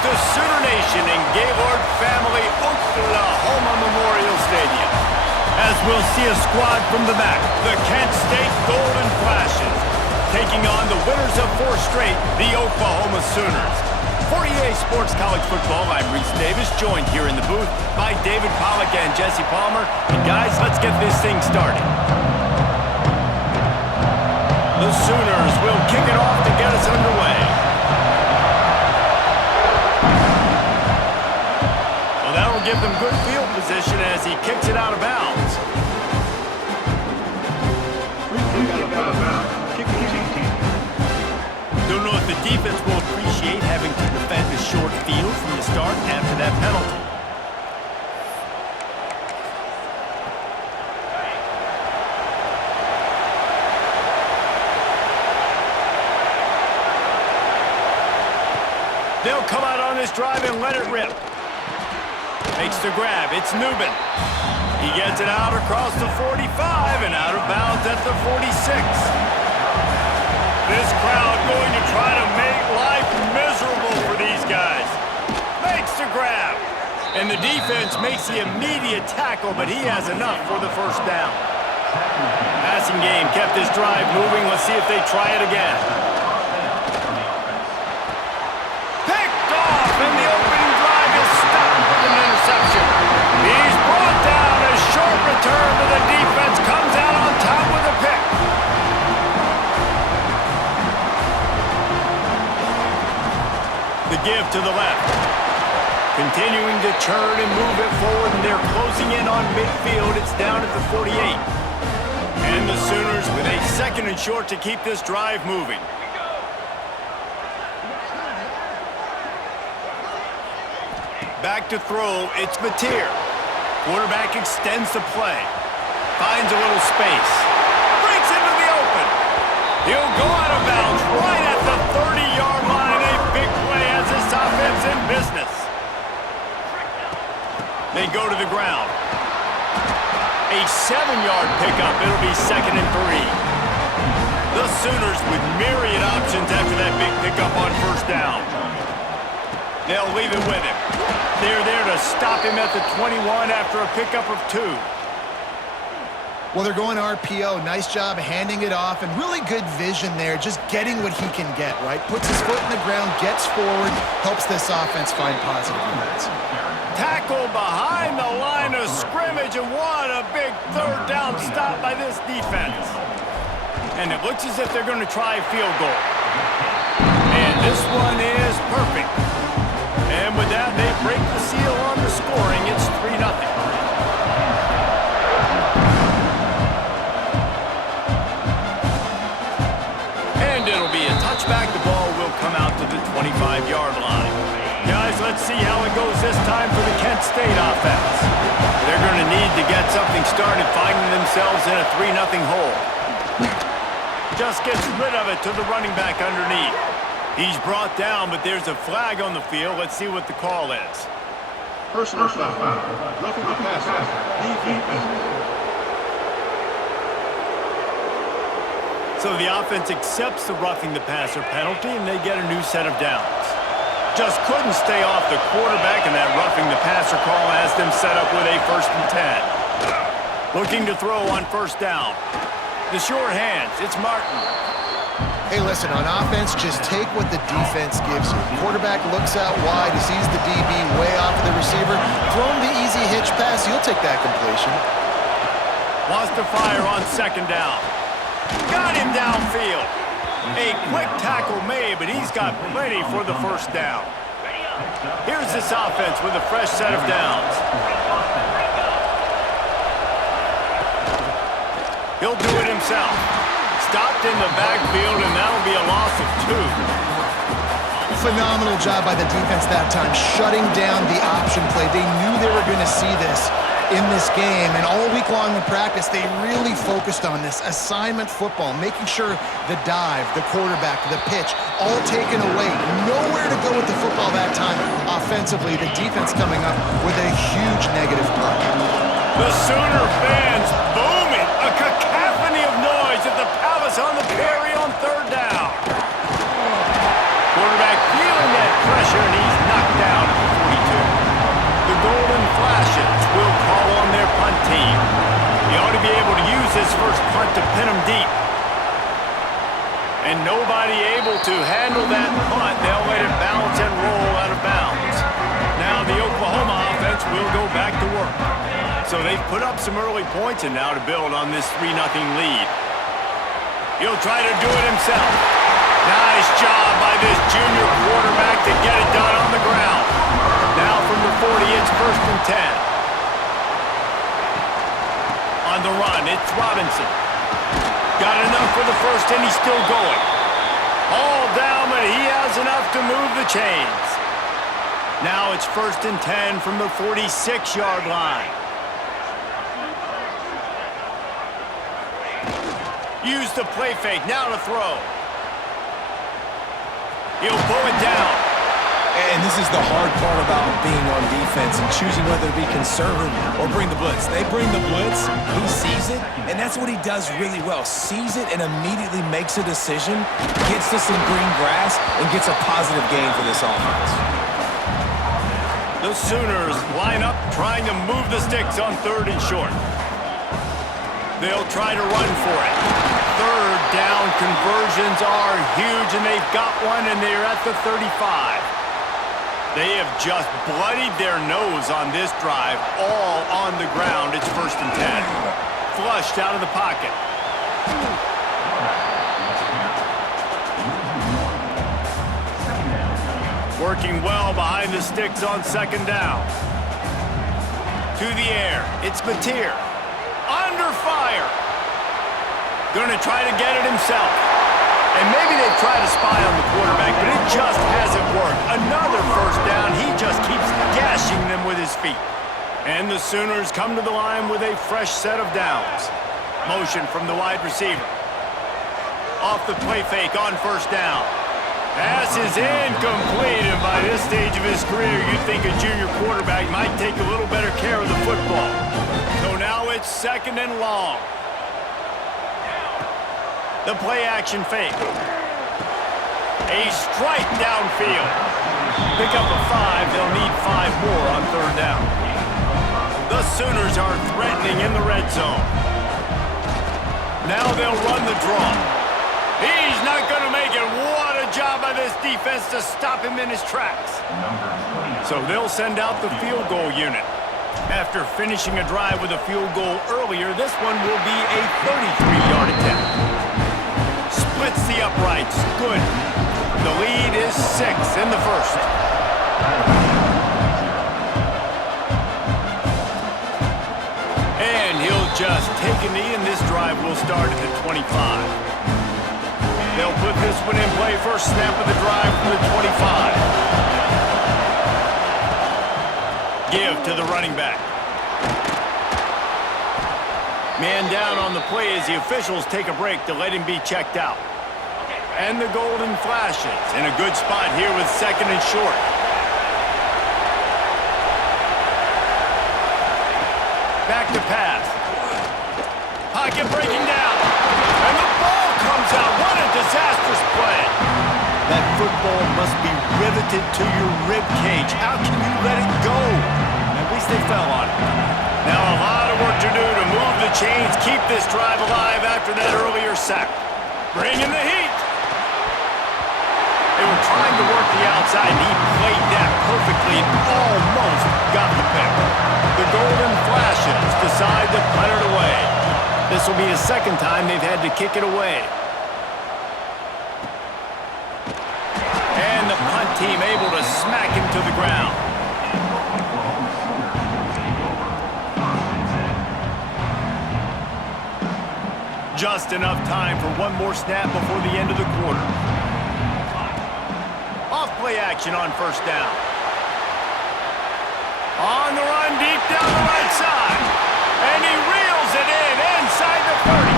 to Sooner Nation and Gaylord Family Oklahoma Memorial Stadium. As we'll see a squad from the back, the Kent State Golden Flashes, taking on the winners of 4 straight, the Oklahoma Sooners. For EA Sports College Football, I'm Reese Davis, joined here in the booth by David Pollack and Jesse Palmer. And guys, let's get this thing started. The Sooners will kick it off to get us underway. Well, that will give them good field position as he kicks it out of bounds. Don't know if the defense will appreciate having to defend a short field from the start after that penalty. They'll come out on this drive and let it rip. Makes the grab. It's Newman. He gets it out across the 45 and out of bounds at the 46. This crowd going to try to make life miserable for these guys. Makes the grab. And the defense makes the immediate tackle, but he has enough for the first down. Passing game kept this drive moving. Let's see if they try it again. Picked off, and the opening drive is stopped with an interception. He's brought down. A short return to the defense comes out on top with a pick. The give to the left. Continuing to churn and move it forward, and they're closing in on midfield. It's down at the 48. And the Sooners with a 2nd and short to keep this drive moving. Back to throw, it's Mateer. Quarterback extends the play. Finds a little space. Breaks into the open. He'll go out of bounds right at the 30-yard line. A big play as this offense in business. They go to the ground. A 7-yard pickup. It'll be 2nd and 3. The Sooners with myriad options after that big pickup on first down. They'll leave it with him. They're there to stop him at the 21 after a pickup of 2. Well, they're going RPO. Nice job handing it off, and really good vision there, just getting what he can get, right? Puts his foot in the ground, gets forward, helps this offense find positive units. Tackle behind the line of scrimmage, and what a big 3rd down stop by this defense. And it looks as if they're going to try a field goal. And this one is perfect. And with that, they break the seal on the scoring. It's 3-0. And it'll be a touchback. The ball will come out to the 25-yard line. Guys, let's see how it goes this time for the Kent State offense. They're going to need to get something started, finding themselves in a 3-0 hole. Just gets rid of it to the running back underneath. He's brought down, but there's a flag on the field. Let's see what the call is. Personal foul. Roughing the passer. Defense. So the offense accepts the roughing the passer penalty, and they get a new set of downs. Just couldn't stay off the quarterback, and that roughing the passer call has them set up with a 1st and 10. Looking to throw on first down. The sure hands. It's Martin. Hey, listen, on offense, just take what the defense gives you. Quarterback looks out wide, he sees the DB way off of the receiver. Throw him the easy hitch pass, you'll take that completion. Wants to fire on 2nd down. Got him downfield. A quick tackle made, but he's got plenty for the 1st down. Here's this offense with a fresh set of downs. He'll do it himself. Stopped in the backfield, and that'll be a loss of 2. Phenomenal job by the defense that time, shutting down the option play. They knew they were going to see this in this game, and all week long in practice, they really focused on this assignment football, making sure the dive, the quarterback, the pitch, all taken away. Nowhere to go with the football that time. Offensively, the defense coming up with a huge negative play. The Sooner fans booming, a cacophony of noise at the Palace on the Perry on 3rd down. Quarterback feeling that pressure, and he's knocked Flashes will call on their punt team. He ought to be able to use this first punt to pin them deep. And nobody able to handle that punt. They'll let it bounce and roll out of bounds. Now the Oklahoma offense will go back to work. So they've put up some early points and now to build on this 3-0 lead. He'll try to do it himself. Nice job by this junior quarterback to get it done on the ground. Now from the 40, it's 1st and 10. On the run, it's Robinson. Got enough for the first, and he's still going. All down, but he has enough to move the chains. Now it's 1st and 10 from the 46-yard line. Use the play fake, now to throw. He'll pull it down. And this is the hard part about being on defense and choosing whether to be conservative or bring the blitz. They bring the blitz, he sees it, and that's what he does really well. Sees it and immediately makes a decision, gets to some green grass, and gets a positive gain for this offense. The Sooners line up trying to move the sticks on 3rd and short. They'll try to run for it. 3rd down conversions are huge, and they've got one, and they're at the 35. They have just bloodied their nose on this drive, all on the ground. It's 1st and 10. Flushed out of the pocket. Working well behind the sticks on 2nd down. To the air, it's Mateer. Under fire. Gonna try to get it himself. And maybe they've tried to spy on the quarterback, but it just hasn't worked. Another 1st down. He just keeps gashing them with his feet. And the Sooners come to the line with a fresh set of downs. Motion from the wide receiver. Off the play fake on 1st down. Pass is incomplete, and by this stage of his career, you'd think a junior quarterback might take a little better care of the football. So now it's 2nd and long. The play action fake. A strike downfield. Pick up a 5. They'll need 5 more on 3rd down. The Sooners are threatening in the red zone. Now they'll run the draw. He's not going to make it. What a job by this defense to stop him in his tracks. So they'll send out the field goal unit. After finishing a drive with a field goal earlier, this one will be a 33-yard attempt. Splits the uprights. Good. The lead is 6 in the 1st. And he'll just take a knee, and this drive will start at the 25. They'll put this one in play. First snap of the drive from the 25. Give to the running back. Man down on the play as the officials take a break to let him be checked out. And the Golden Flashes in a good spot here with 2nd and short. Back to pass. Pocket breaking down. And the ball comes out. What a disastrous play. That football must be riveted to your rib cage. How can you let it go? At least they fell on it. Now a lot of work to do to move the chains, keep this drive alive after that earlier sack. Bring in the heat. They were trying to work the outside, and he played that perfectly and almost got the pick. The Golden Flashes decide to punt it away. This will be the 2nd time they've had to kick it away. And the punt team able to smack him to the ground. Just enough time for one more snap before the end of the quarter. Off play action on 1st down. On the run deep down the right side. And he reels it in inside the 30.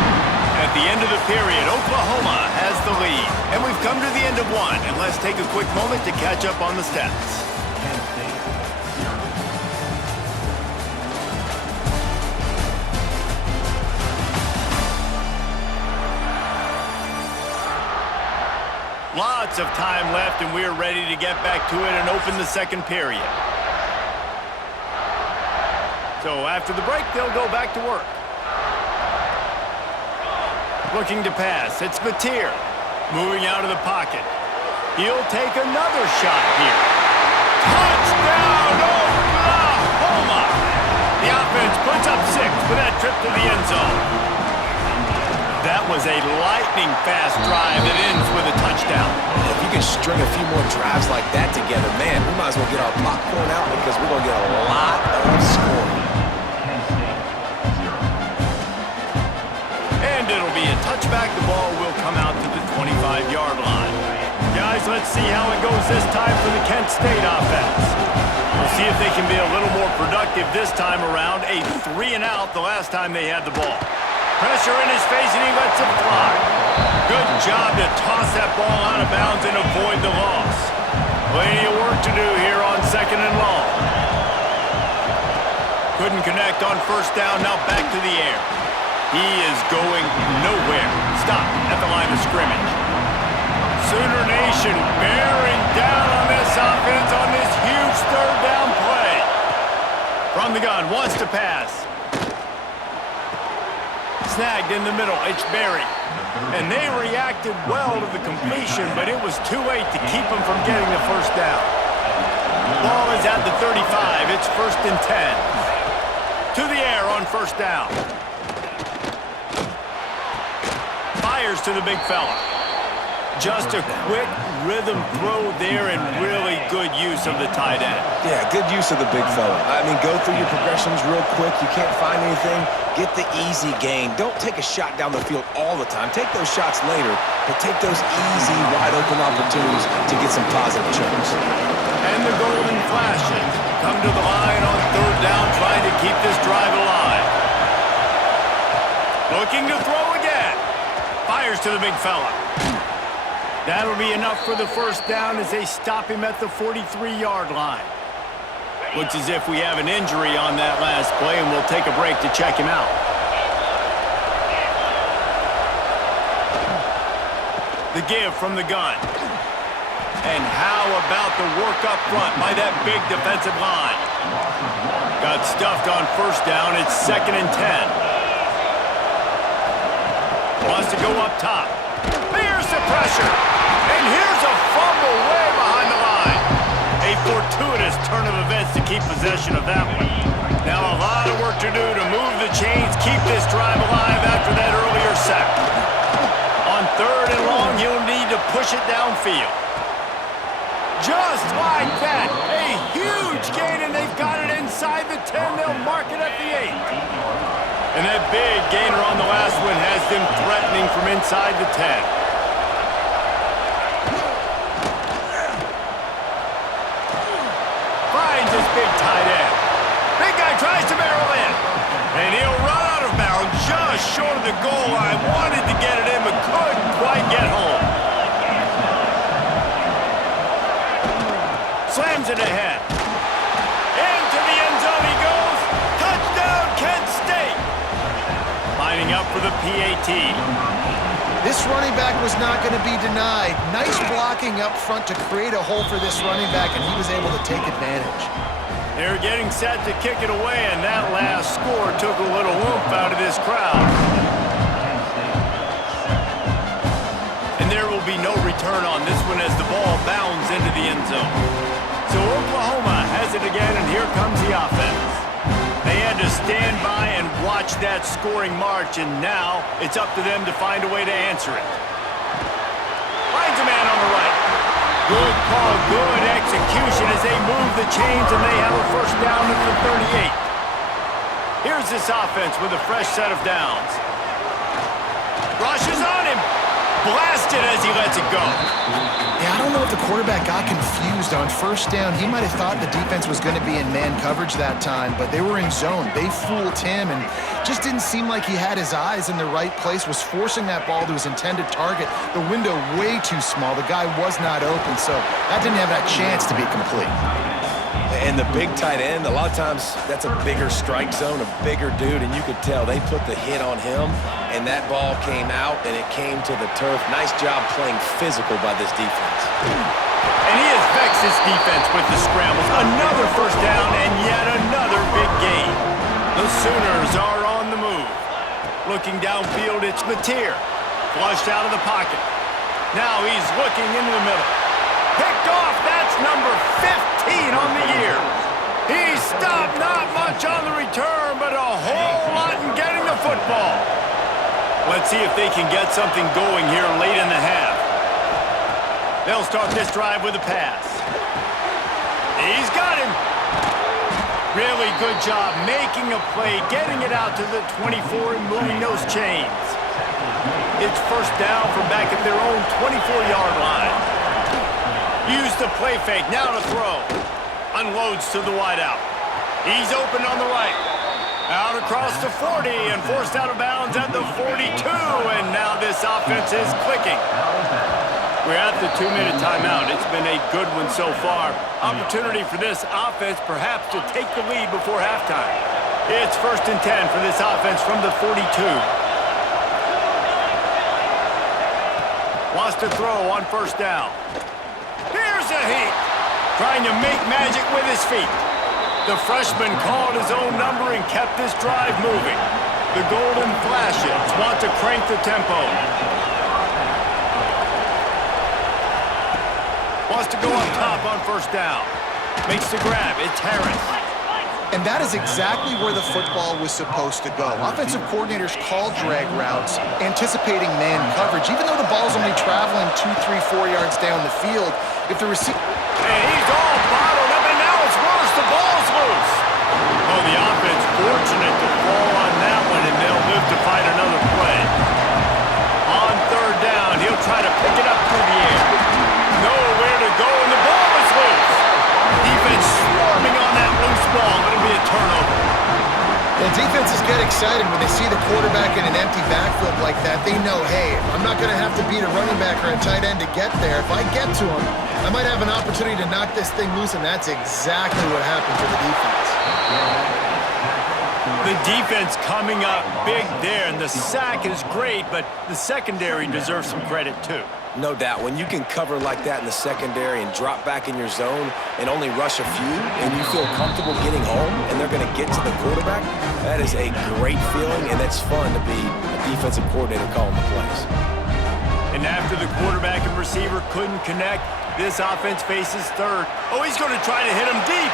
At the end of the period, Oklahoma has the lead. And we've come to the end of one. And let's take a quick moment to catch up on the stats. Lots of time left, and we're ready to get back to it and open the 2nd period. So after the break, they'll go back to work. Looking to pass. It's Matier. Moving out of the pocket. He'll take another shot here. Touchdown, Oklahoma! The offense puts up 6 for that trip to the end zone. That was a lightning-fast drive that ends with a touchdown. If you can string a few more drives like that together, man, we might as well get our popcorn out because we're going to get a lot of scoring. And it'll be a touchback. The ball will come out to the 25-yard line. Guys, let's see how it goes this time for the Kent State offense. We'll see if they can be a little more productive this time around. A 3-and-out the last time they had the ball. Pressure in his face, and he lets it fly. Good job to toss that ball out of bounds and avoid the loss. Plenty of work to do here on 2nd and long. Couldn't connect on 1st down, now back to the air. He is going nowhere. Stop at the line of scrimmage. Sooner Nation bearing down on this offense on this huge 3rd down play. From the gun, wants to pass. Snagged in the middle, it's Berry. And they reacted well to the completion, but it was too late to keep them from getting the 1st down. Ball is at the 35, it's 1st and 10. To the air on 1st down. Fires to the big fella. Just a quick rhythm throw there and really good use of the tight end. Yeah, good use of the big fella. I mean, go through your progressions real quick. You can't find anything. Get the easy gain. Don't take a shot down the field all the time. Take those shots later, but take those easy, wide-open opportunities to get some positive chunks. And the Golden Flashes come to the line on 3rd down, trying to keep this drive alive. Looking to throw again. Fires to the big fella. That'll be enough for the 1st down as they stop him at the 43-yard line. Looks as if we have an injury on that last play, and we'll take a break to check him out. The give from the gun. And how about the work up front by that big defensive line? Got stuffed on 1st down. It's 2nd and 10. Wants to go up top. There's the pressure. And here's a fumble way behind the line. A fortuitous turn of events to keep possession of that one. Now a lot of work to do to move the chains, keep this drive alive after that earlier sack. On 3rd and long, he'll need to push it downfield. Just like that, a huge gain, and they've got it inside the 10. They'll mark it at the 8. And that big gainer on the last one has them threatening from inside the 10. Finds his big tight end. Big guy tries to barrel in. And he'll run out of bounds just short of the goal line. Wanted to get it in, but couldn't quite get home. Slams it ahead. Into the end zone he goes. Touchdown, Kent State. Lining up for the PAT. This running back was not going to be denied. Nice blocking up front to create a hole for this running back, and he was able to take advantage. They're getting set to kick it away, and that last score took a little whoop out of this crowd. And there will be no return on this one as the ball bounds into the end zone. So Oklahoma has it again, and here comes the offense. They had to stand by and watch that scoring march, and now it's up to them to find a way to answer it. Finds a man on the right. Good call, good execution as they move the chains, and they have a 1st down at the 38. Here's this offense with a fresh set of downs. Rushes on him. Blasted as he lets it go. Yeah, I don't know if the quarterback got confused on 1st down. He might have thought the defense was going to be in man coverage that time, but they were in zone. They fooled him and just didn't seem like he had his eyes in the right place, was forcing that ball to his intended target. The window way too small. The guy was not open, so that didn't have that chance to be complete. And the big tight end, a lot of times that's a bigger strike zone, a bigger dude, and you could tell they put the hit on him, and that ball came out, and it came to the turf. Nice job playing physical by this defense. And he has vexed this defense with the scrambles. Another 1st down and yet another big gain. The Sooners are on the move. Looking downfield, it's Mateer. Flushed out of the pocket. Now he's looking into the middle. Picked off, that's number 15 on the year. He stopped, not much on the return, but a whole lot in getting the football. Let's see if they can get something going here late in the half. They'll start this drive with a pass. He's got him. Really good job making a play, getting it out to the 24 and moving those chains. It's first down from back at their own 24-yard line. Use the play fake, now to throw. Unloads to the wideout. He's open on the right. Out across the 40 and forced out of bounds at the 42, and now this offense is clicking. We're at the 2-minute timeout. It's been a good one so far. Opportunity for this offense perhaps to take the lead before halftime. It's 1st and 10 for this offense from the 42. Wants to throw on 1st down. Here's a heat. Trying to make magic with his feet. The freshman called his own number and kept this drive moving. The Golden Flashes want to crank the tempo. Wants to go up top on 1st down. Makes the grab. It's Harris. And that is exactly where the football was supposed to go. Offensive coordinators called drag routes, anticipating man coverage. Even though the ball's only traveling 2, 3, 4 yards down the field, if the receiver... And he's all bottled up, and now it's worse. The ball's loose. Oh, the offense fortunate to fall on that one, and they'll live to fight another play. On 3rd down, he'll try to pick it up through the air. Nowhere to go, and the ball is loose. Defense swarming on that loose ball. It'll be a turnover. Well, defenses get excited when they see the quarterback in an empty backfield like that. They know, hey, I'm not going to have to beat a running back or a tight end to get there. If I get to him, I might have an opportunity to knock this thing loose, and that's exactly what happened for the defense. The defense coming up big there, and the sack is great, but the secondary deserves some credit too. No doubt. When you can cover like that in the secondary and drop back in your zone and only rush a few, and you feel comfortable getting home and they're going to get to the quarterback, that is a great feeling, and it's fun to be a defensive coordinator calling the plays. And after the quarterback and receiver couldn't connect, this offense faces 3rd. Oh, he's going to try to hit him deep.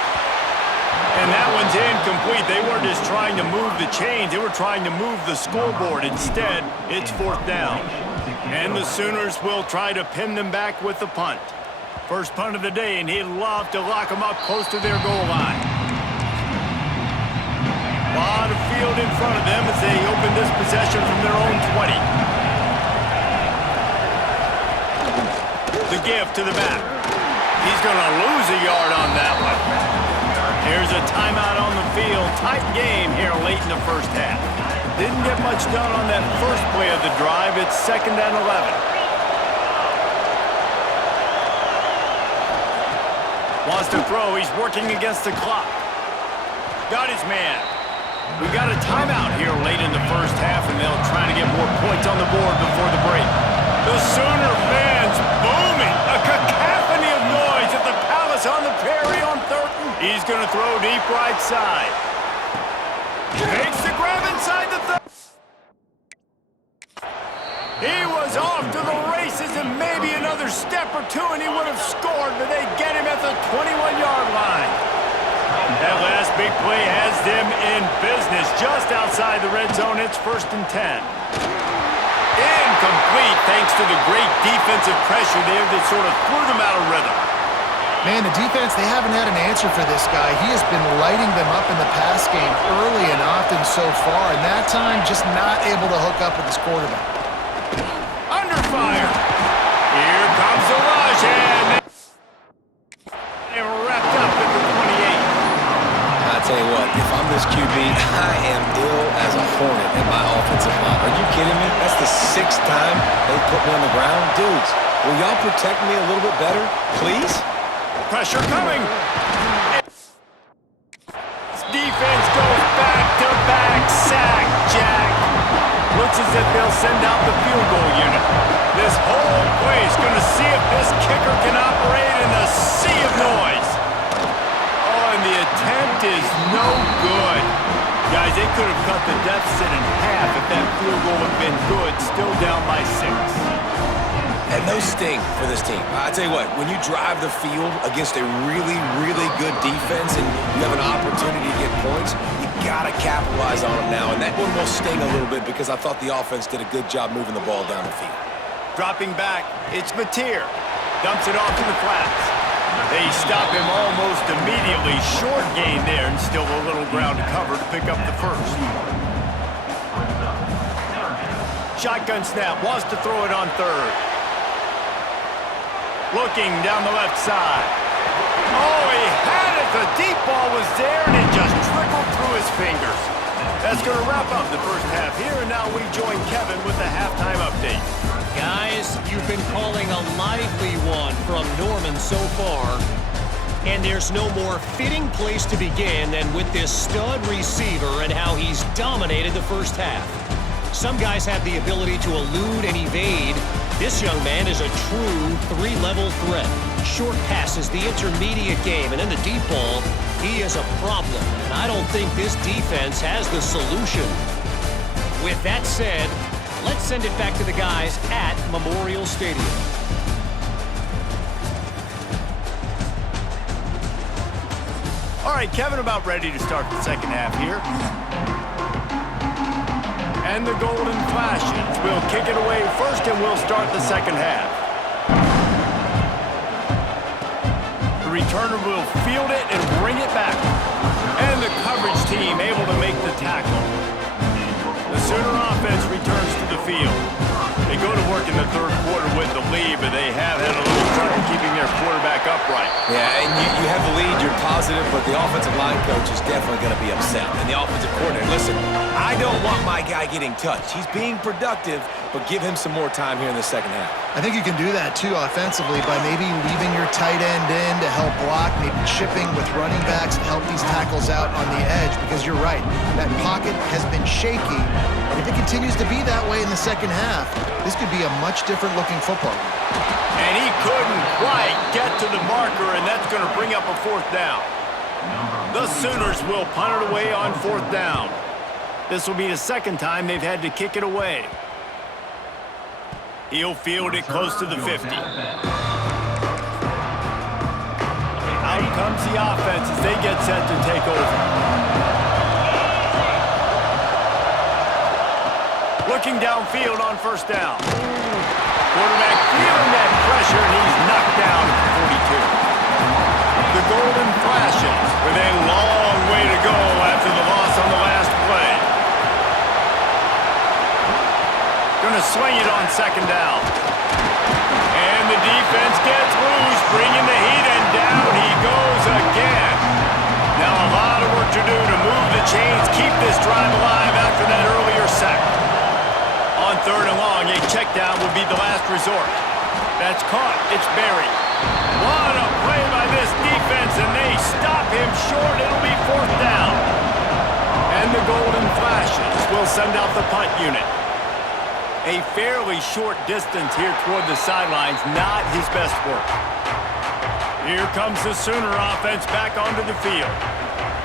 And that one's incomplete. They weren't just trying to move the chains. They were trying to move the scoreboard. Instead, it's 4th down. And the Sooners will try to pin them back with the punt. First punt of the day, and he'd love to lock them up close to their goal line. A lot of field in front of them as they open this possession from their own 20. The give to the back. He's going to lose a yard on that one. Here's a timeout on the field. Tight game here late in the 1st half. Didn't get much done on that first play of the drive. It's 2nd and 11. Wants to throw. He's working against the clock. Got his man. We got a timeout here late in the 1st half, and they'll try to get more points on the board before the break. The Sooner fans booming. A cacophony of noise at the Palace on the Prairie on 3rd. He's going to throw deep right side. Makes the grab inside the 30. He was off to the races, and maybe another step or two and he would have scored, but they get him at the 21-yard line. That last big play has them in business just outside the red zone. It's 1st and 10. Incomplete thanks to the great defensive pressure there that sort of threw them out of rhythm. Man, the defense, they haven't had an answer for this guy. He has been lighting them up in the pass game early and often so far, and that time just not able to hook up with his quarterback. Under fire. Here comes the rush, and they wrapped up at the 28. I tell you what, if I'm this QB, I am ill as a hornet in my offensive line. Are you kidding me? That's the 6th time they put me on the ground. Dudes, will y'all protect me a little bit better, please? Pressure coming. This defense goes back-to-back sack, Jack. Looks as if they'll send out the field goal unit. This whole play is going to see if this kicker can operate in a sea of noise. Oh, and the attempt is no good. Guys, they could have cut the deficit in half if that field goal had been good, still down by 6. And those sting for this team. I tell you what, when you drive the field against a really, really good defense and you have an opportunity to get points, you got to capitalize on them now. And that one will sting a little bit because I thought the offense did a good job moving the ball down the field. Dropping back, it's Mateer. Dumps it off to the flats. They stop him almost immediately. Short gain there and still a little ground to cover to pick up the first. Shotgun snap, wants to throw it on third. Looking down the left side. Oh, he had it. The deep ball was there, and it just trickled through his fingers. That's going to wrap up the first half here, and now we join Kevin with the halftime update. Guys, you've been calling a lively one from Norman so far, and there's no more fitting place to begin than with this stud receiver and how he's dominated the first half. Some guys have the ability to elude and evade. This young man is a true three-level threat. Short passes, the intermediate game, and then the deep ball, he is a problem. And I don't think this defense has the solution. With that said, let's send it back to the guys at Memorial Stadium. All right, Kevin, about ready to start the second half here. And the Golden Flashes will kick it away first, and we'll start the second half. The returner will field it and bring it back. And the coverage team able to make the tackle. The Sooner offense returns to the field. They go to work in the third quarter with the lead, but they have had a little trouble keeping their quarterback upright. Yeah, and you have the lead, you're positive, but the offensive line coach is definitely going to be upset. And the offensive coordinator, listen, I don't want my guy getting touched. He's being productive, but give him some more time here in the second half. I think you can do that, too, offensively, by maybe leaving your tight end in to help block, maybe chipping with running backs to help these tackles out on the edge, because you're right, that pocket has been shaky. And if it continues to be that way in the second half, this could be a much different-looking football game. And he couldn't quite get to the marker, and that's going to bring up a fourth down. The Sooners will punt it away on fourth down. This will be the second time they've had to kick it away. He'll field it close to the 50. Out comes the offense as they get set to take over. Looking downfield on first down. Quarterback feeling that pressure, and he's knocked down at the 42. The Golden Flashes with a long way to go after the loss on the last play. Going to swing it on second down. And the defense gets loose, bringing the heat, and down he goes again. Now a lot of work to do to move the chains, keep this drive alive after that earlier sack. On third and long, a check down would be the last resort. That's caught. It's Berry. What a play by this defense, and they stop him short. It'll be fourth down. And the Golden Flashes will send out the punt unit. A fairly short distance here toward the sidelines, not his best work. Here comes the Sooner offense back onto the field.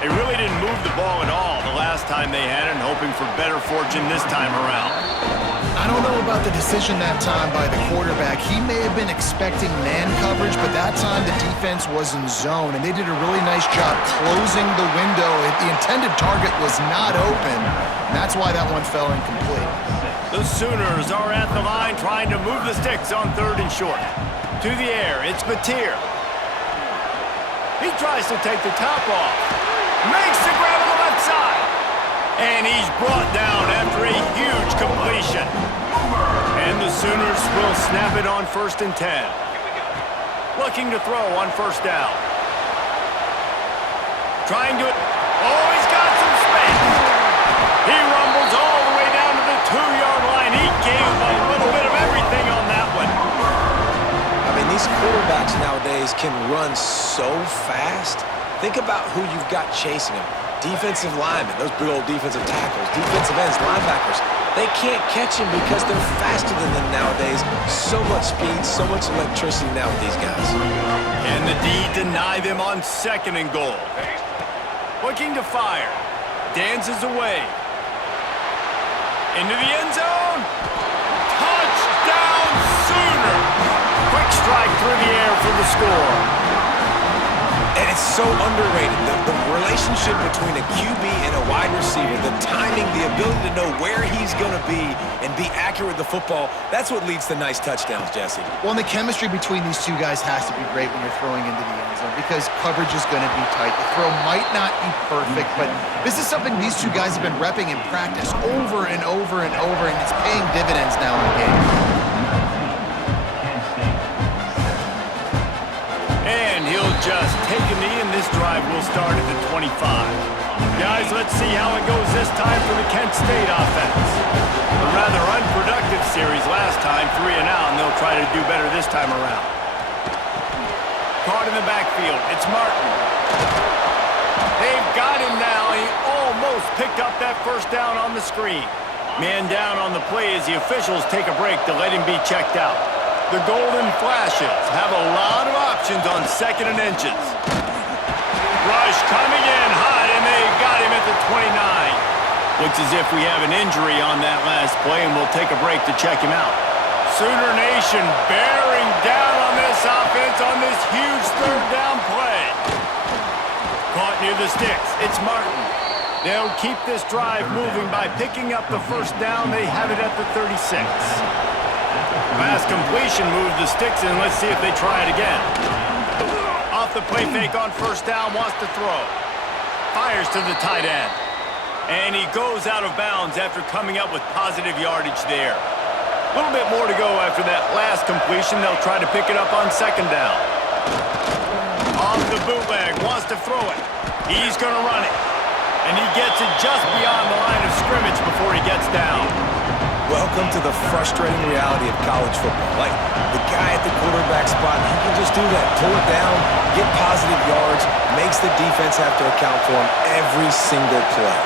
They really didn't move the ball at all the last time they had it, and hoping for better fortune this time around. I don't know about the decision that time by the quarterback. He may have been expecting man coverage, but that time the defense was in zone, and they did a really nice job closing the window. The intended target was not open, and that's why that one fell incomplete. The Sooners are at the line trying to move the sticks on third and short. To the air, it's Mateer. He tries to take the top off. Makes the grab on the left side. And he's brought down after a huge completion. And the Sooners will snap it on 1st and 10. Looking to throw on first down. Trying to... Oh, he's got some space. He rumbles all the way down to the 2-yard line. He gave a little bit of everything on that one. I mean, these quarterbacks nowadays can run so fast. Think about who you've got chasing them. Defensive linemen, those big old defensive tackles, defensive ends, linebackers. They can't catch him because they're faster than them nowadays. So much speed, so much electricity now with these guys. And the D deny them on 2nd and goal. Looking to fire. dances away. Into the end zone. Touchdown Sooners! Quick strike through the air for the score. And it's so underrated. The relationship between a QB and a wide receiver, the timing, the ability to know where he's going to be and be accurate with the football, that's what leads to nice touchdowns, Jesse. Well, and the chemistry between these two guys has to be great when you're throwing into the end zone because coverage is going to be tight. The throw might not be perfect, but this is something these two guys have been repping in practice over and over and over, and it's paying dividends now in games. And he'll just take a knee, and this drive will start at the 25. Guys, let's see how it goes this time for the Kent State offense. A rather unproductive series last time, 3 and out, and they'll try to do better this time around. Caught in the backfield, it's Martin. They've got him now, and he almost picked up that first down on the screen. Man down on the play as the officials take a break to let him be checked out. The Golden Flashes have a lot of options on 2nd and inches. Rush coming in hot, and they got him at the 29. Looks as if we have an injury on that last play, and we'll take a break to check him out. Sooner Nation bearing down on this offense on this huge 3rd down play. Caught near the sticks. It's Martin. They'll keep this drive moving by picking up the first down. They have it at the 36. Pass completion moves the sticks in. Let's see if they try it again. Off the play fake on first down, wants to throw. Fires to the tight end. And he goes out of bounds after coming up with positive yardage there. A little bit more to go after that last completion. They'll try to pick it up on 2nd down. Off the bootleg, wants to throw it. He's going to run it. And he gets it just beyond the line of scrimmage before he gets down. Welcome to the frustrating reality of college football. Like, the guy at the quarterback spot, he can just do that. Pull it down, get positive yards, makes the defense have to account for him every single play.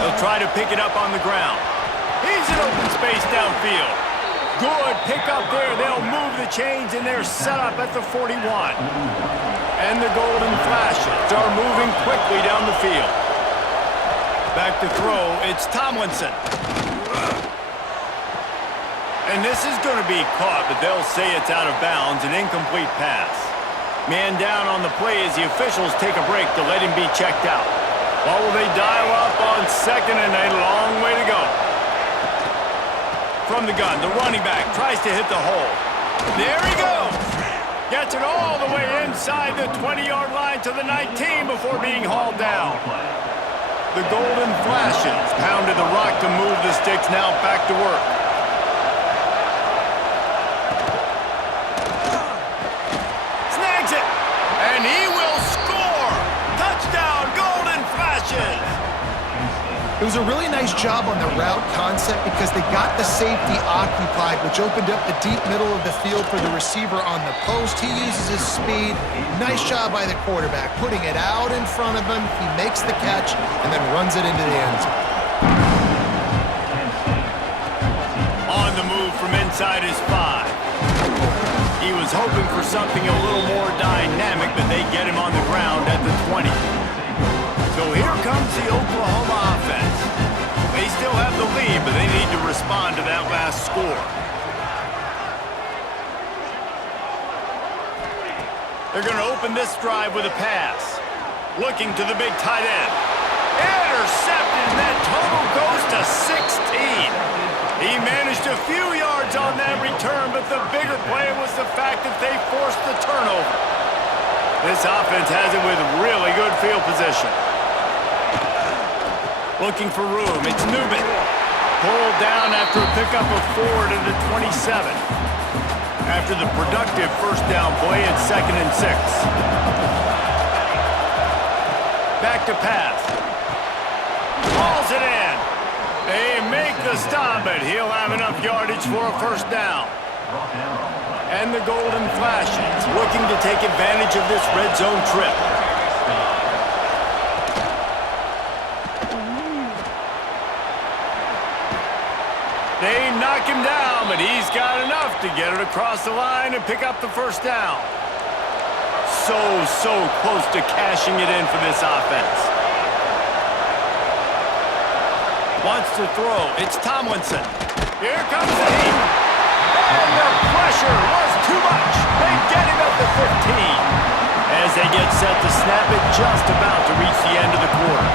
They'll try to pick it up on the ground. He's in open space downfield. Good pick up there. They'll move the chains, and they're set up at the 41. And the Golden Flashes are moving quickly down the field. Back to throw, it's Tomlinson. And this is going to be caught, but they'll say it's out of bounds, an incomplete pass. Man down on the play as the officials take a break to let him be checked out. What will they dial up on 2nd and a long way to go? From the gun, the running back tries to hit the hole. There he goes! Gets it all the way inside the 20-yard line to the 19 before being hauled down. The Golden Flashes pounded the rock to move the sticks, now back to work. Snags it, and he will score! Touchdown, Golden Flashes! It was a really nice job on the route concept because they got the safety occupied, which opened up the deep middle of the field for the receiver on the post. He uses his speed. Nice job by the quarterback, putting it out in front of him. He makes the catch and then runs it into the end zone. On the move from inside his 5. He was hoping for something a little more dynamic, but they get him on the ground at the 20. So here comes the Oklahoma offense. They still have the lead, but they need to respond to that last score. They're going to open this drive with a pass. Looking to the big tight end. Intercepted, and that total goes to 16. He managed a few yards on that return, but the bigger play was the fact that they forced the turnover. This offense has it with really good field position. Looking for room, it's Newman. Pulled down after a pickup of 4 to the 27. After the productive first down play, it's 2nd and 6. Back to pass. Hauls it in. They make the stop, but he'll have enough yardage for a first down. And the Golden Flashes looking to take advantage of this red zone trip. They knock him down, but he's got enough to get it across the line and pick up the first down. so close to cashing it in for this offense. Wants to throw. It's Tomlinson. Here comes the heat. And the pressure was too much. They get him at the 15. As they get set to snap it, just about to reach the end of the quarter.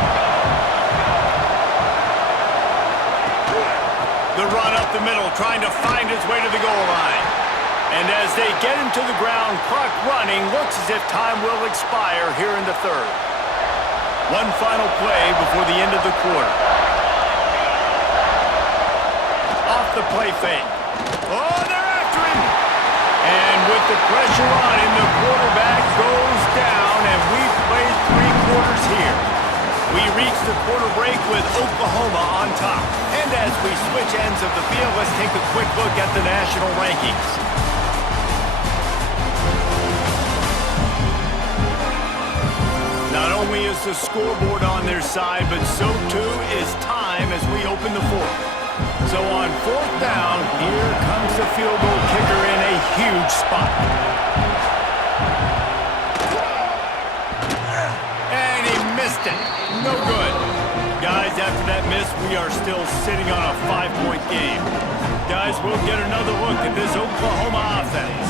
The run up the middle, trying to find his way to the goal line. And as they get him to the ground, clock running, looks as if time will expire here in the third. One final play before the end of the quarter. Off the play fake. Oh, they're after him! And with the pressure on him, the quarterback goes down, and we've played 3 quarters here. We reach the quarter break with Oklahoma on top. And as we switch ends of the field, let's take a quick look at the national rankings. Not only is the scoreboard on their side, but so too is time as we open the fourth. So on 4th down, here comes the field goal kicker in a huge spot. And he missed it. No good. Guys, after that miss, we are still sitting on a 5-point game. Guys, we'll get another look at this Oklahoma offense.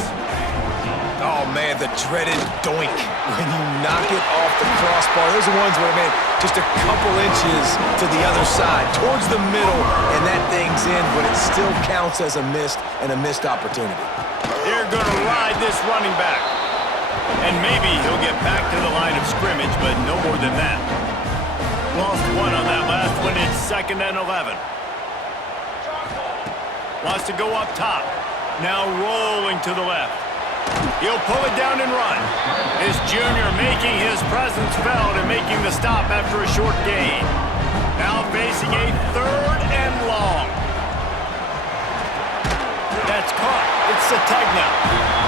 Oh, man, the dreaded doink when you knock it off the crossbar. Those are ones where, man, just a couple inches to the other side, towards the middle, and that thing's in, but it still counts as a missed opportunity. They're going to ride this running back. And maybe he'll get back to the line of scrimmage, but no more than that. Lost one on that last one. It's 2nd and 11. Wants to go up top. Now rolling to the left. He'll pull it down and run. His junior making his presence felt and making the stop after a short gain. Now facing a 3rd and long. That's caught. It's Sategna.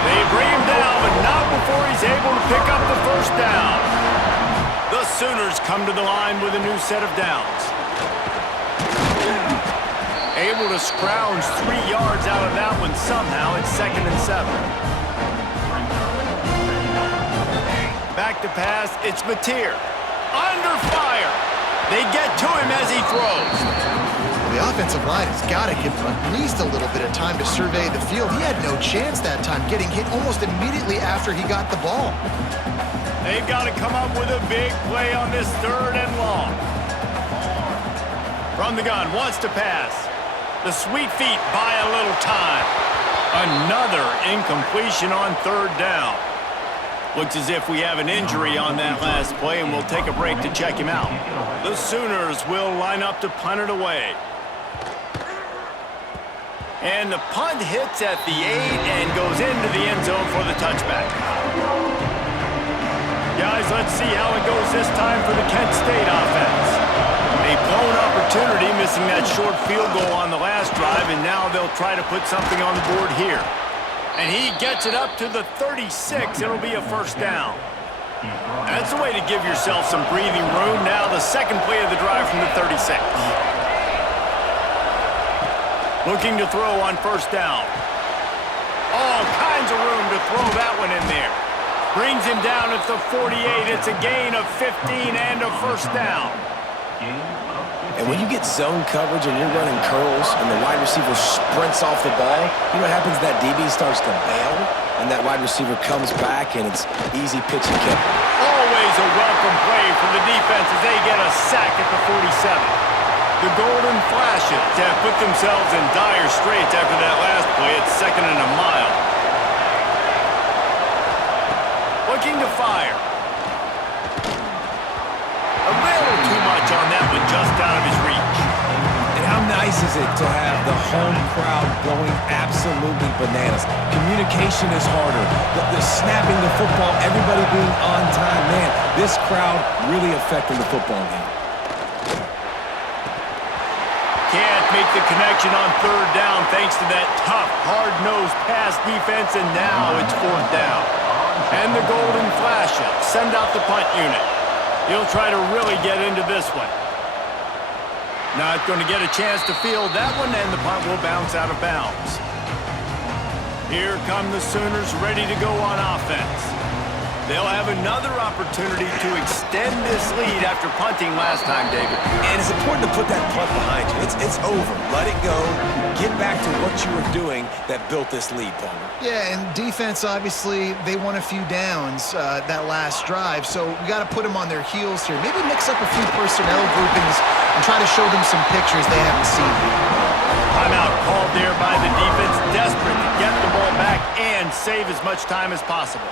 They bring him down, but not before he's able to pick up the 1st down. The Sooners come to the line with a new set of downs. Able to scrounge 3 yards out of that one somehow. It's 2nd and 7. Back to pass, it's Mateer. Under fire. They get to him as he throws. The offensive line has got to give him at least a little bit of time to survey the field. He had no chance that time, getting hit almost immediately after he got the ball. They've got to come up with a big play on this 3rd and long. From the gun, wants to pass. The sweet feet buy a little time. Another incompletion on 3rd down. Looks as if we have an injury on that last play, and we'll take a break to check him out. The Sooners will line up to punt it away. And the punt hits at the 8 and goes into the end zone for the touchback. Guys, let's see how it goes this time for the Kent State offense. A blown opportunity, missing that short field goal on the last drive, and now they'll try to put something on the board here. And he gets it up to the 36. It'll be a 1st down. That's the way to give yourself some breathing room. Now the 2nd play of the drive from the 36. Looking to throw on 1st down. All kinds of room to throw that one in there. Brings him down at the 48. It's a gain of 15 and a 1st down. And when you get zone coverage and you're running curls and the wide receiver sprints off the ball, you know what happens? That DB starts to bail, and that wide receiver comes back, and it's easy pitch and kick. Always a welcome play from the defense as they get a sack at the 47. The Golden Flashes have put themselves in dire straits after that last play. It's 2nd and a mile. Looking to fire. A little too much on that one, just out of his reach. And how nice is it to have the home crowd going absolutely bananas? Communication is harder. The snapping the football, everybody being on time. Man, this crowd really affecting the football game. Can't make the connection on 3rd down thanks to that tough, hard-nosed pass defense, and now it's 4th down. And the Golden Flashes send out the punt unit. He'll try to really get into this one. Not going to get a chance to field that one, and the punt will bounce out of bounds. Here come the Sooners ready to go on offense. They'll have another opportunity to extend this lead after punting last time, David. And it's important to put that punt behind you. It's over. Let it go. Get back to what you were doing that built this lead, Palmer. Yeah, and defense, obviously, they won a few downs that last drive, so we got to put them on their heels here. Maybe mix up a few personnel groupings and try to show them some pictures they haven't seen yet. Timeout called there by the defense, desperate to get the ball back and save as much time as possible.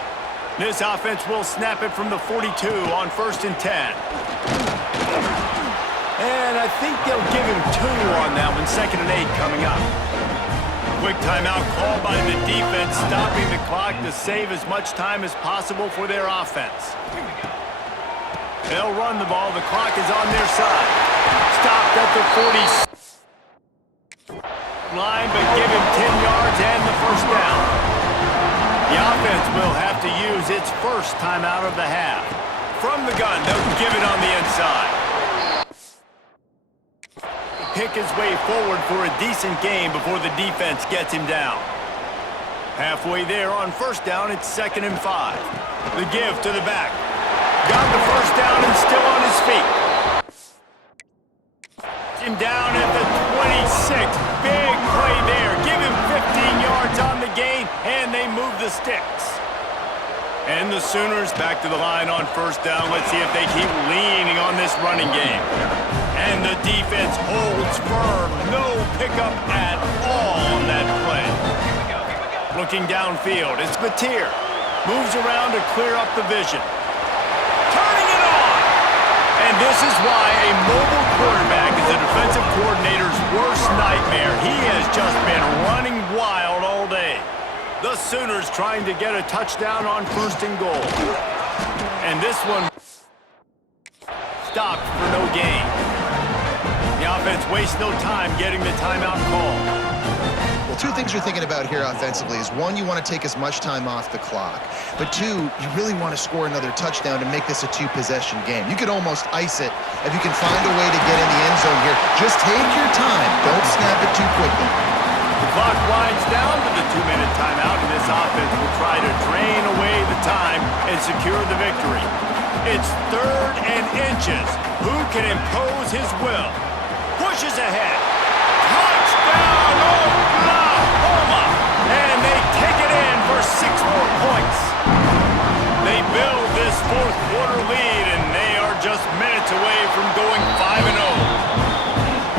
This offense will snap it from the 42 on 1st and 10. And I think they'll give him 2 on that one, 2nd and 8 coming up. Quick timeout called by the defense, stopping the clock to save as much time as possible for their offense. They'll run the ball. The clock is on their side. Stopped at the 40 line, but give him 10 yards and the first down. The offense will have to use its first timeout of the half. From the gun, they'll give it on the inside. Pick his way forward for a decent gain before the defense gets him down. Halfway there on 1st down, it's 2nd and 5. The give to the back. Got the first down and still on his feet. Him down at the 26. Big play there. Give him 15 yards on the gain, and they move the sticks. And the Sooners back to the line on 1st down. Let's see if they keep leaning on this running game. And the defense holds firm. No pickup at all on that play. Looking downfield, it's Mateer. Moves around to clear up the vision. Turning it on! And this is why a mobile quarterback is a defensive coordinator's worst nightmare. He has just been running wild all day. The Sooners trying to get a touchdown on 1st and goal. And this one stopped for no gain. The offense wastes no time getting the timeout call. Well, 2 things you're thinking about here offensively is, 1, you want to take as much time off the clock. But 2, you really want to score another touchdown to make this a 2-possession game. You could almost ice it if you can find a way to get in the end zone here. Just take your time. Don't snap it too quickly. The clock winds down to the 2-minute timeout, and this offense will try to drain away the time and secure the victory. It's 3rd and inches. Who can impose his will? Pushes ahead. Touchdown, Oklahoma! And they take it in for 6 more points. They build this 4th quarter lead, and they are just minutes away from going 5-0.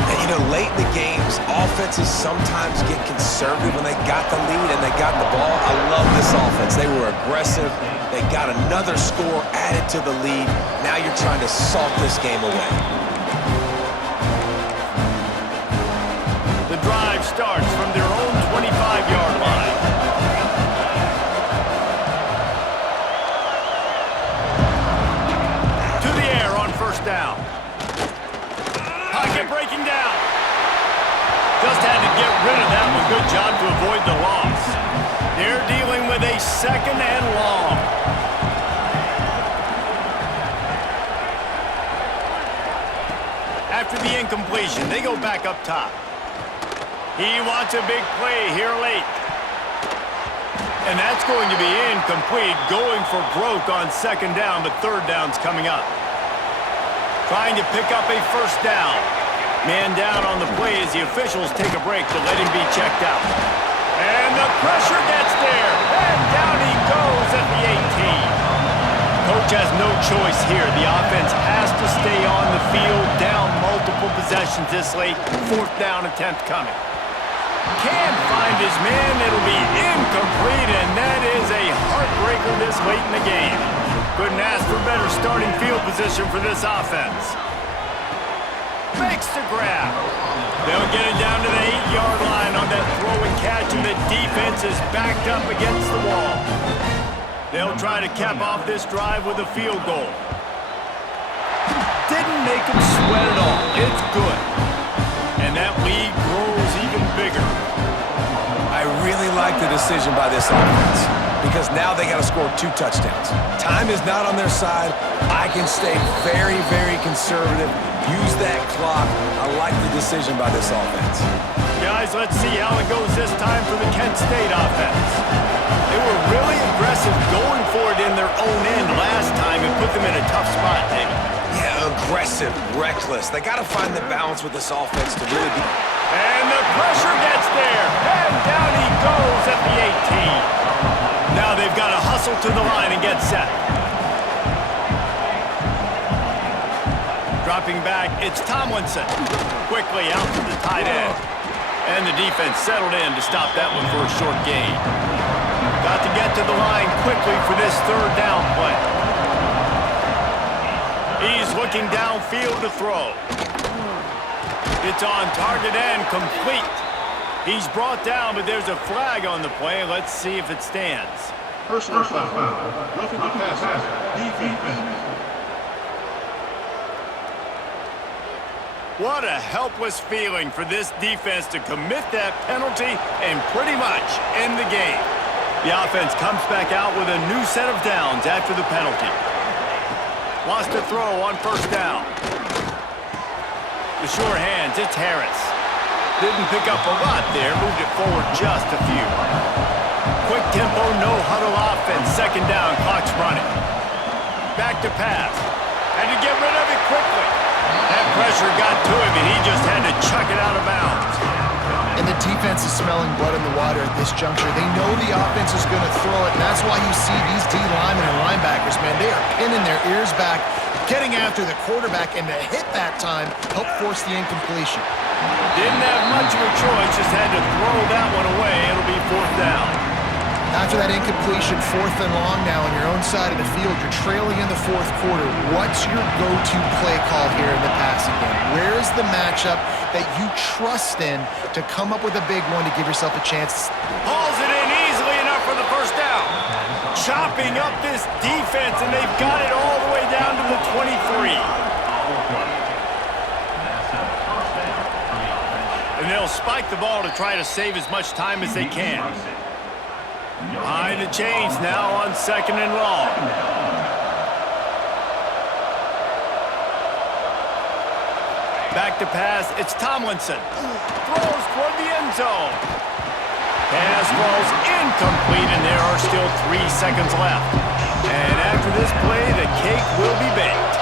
And you know, late in the games, offenses sometimes get conservative when they got the lead and they got the ball. I love this offense. They were aggressive. They got another score added to the lead. Now you're trying to salt this game away. The drive starts from their own 25-yard line. To the air on 1st down. Pocket breaking down. Just had to get rid of that one. Good job to avoid the loss. They're dealing with a 2nd and long. After the incompletion, they go back up top. He wants a big play here late. And that's going to be incomplete, going for broke on 2nd down, but 3rd down's coming up. Trying to pick up a 1st down. Man down on the play as the officials take a break to let him be checked out. And the pressure gets there. And down he goes at the 18. Coach has no choice here. The offense has to stay on the field, down multiple possessions this late. 4th down attempt coming. Can't find his man. It'll be incomplete, and that is a heartbreaker this late in the game. Couldn't ask for better starting field position for this offense. Makes the grab. They'll get it down to the 8-yard line on that throw and catch, and the defense is backed up against the wall. They'll try to cap off this drive with a field goal. Didn't make them sweat at all. It's good. And that lead grows even bigger. I really like the decision by this offense because now they got to score 2 touchdowns. Time is not on their side. I can stay very, very conservative. Use that clock. I like the decision by this offense. Guys, let's see how it goes this time for the Kent State offense. They were really aggressive going for it in their own end last time and put them in a tough spot, David. Yeah, aggressive, reckless. They got to find the balance with this offense to really be... And the pressure gets there. And down he goes at the 18. Now they've got to hustle to the line and get set. Dropping back, it's Tomlinson. Quickly out to the tight end. And the defense settled in to stop that one for a short gain. Got to get to the line quickly for this third down play. He's looking downfield to throw. It's on target and complete. He's brought down, but there's a flag on the play. Let's see if it stands. Personal foul. Roughing the passer. Defense. What a helpless feeling for this defense to commit that penalty and pretty much end the game. The offense comes back out with a new set of downs after the penalty. Wants to throw on first down. The sure hands, it's Harris. Didn't pick up a lot there, moved it forward just a few. Quick tempo, no huddle offense, second down, clock's running. Back to pass. Had to get rid of it quickly. That pressure got to him, and he just had to chuck it out of bounds. And the defense is smelling blood in the water at this juncture. They know the offense is going to throw it, and that's why you see these D linemen and linebackers, man, they are pinning their ears back, getting after the quarterback, and to hit that time, help force the incompletion. Didn't have much of a choice, just had to throw that one away. It'll be fourth down. After that incompletion, fourth and long now on your own side of the field, you're trailing in the fourth quarter. What's your go-to play call here in the passing game? Where is the matchup that you trust in to come up with a big one to give yourself a chance? Hauls it in easily enough for the first down. Chopping up this defense, and they've got it all the way down to the 23. And they'll spike the ball to try to save as much time as they can. Behind the chains now on second and long. Back to pass, it's Tomlinson. Throws toward the end zone. Pass falls incomplete, and there are still 3 seconds left. And after this play, the cake will be baked.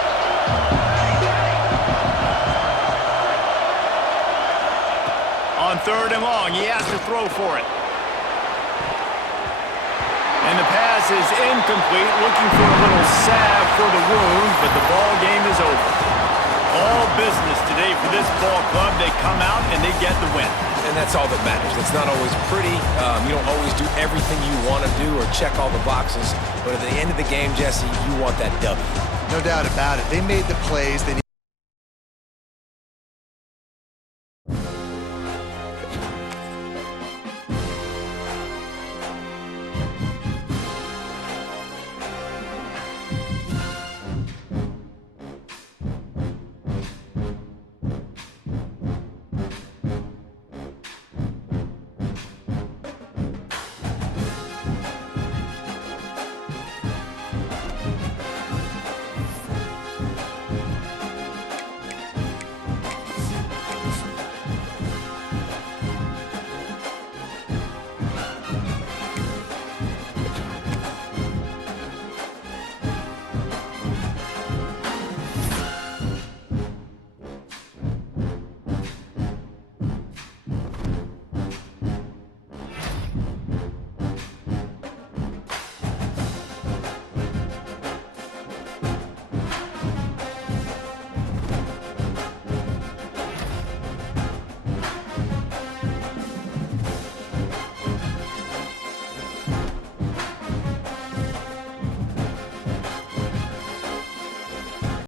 On third and long, he has to throw for it. And the pass is incomplete, looking for a little salve for the wound, but the ball game is over. All business today for this ball club. They come out and they get the win. And that's all that matters. It's not always pretty. You don't always do everything you want to do or check all the boxes. But at the end of the game, Jesse, you want that W. No doubt about it. They made the plays. They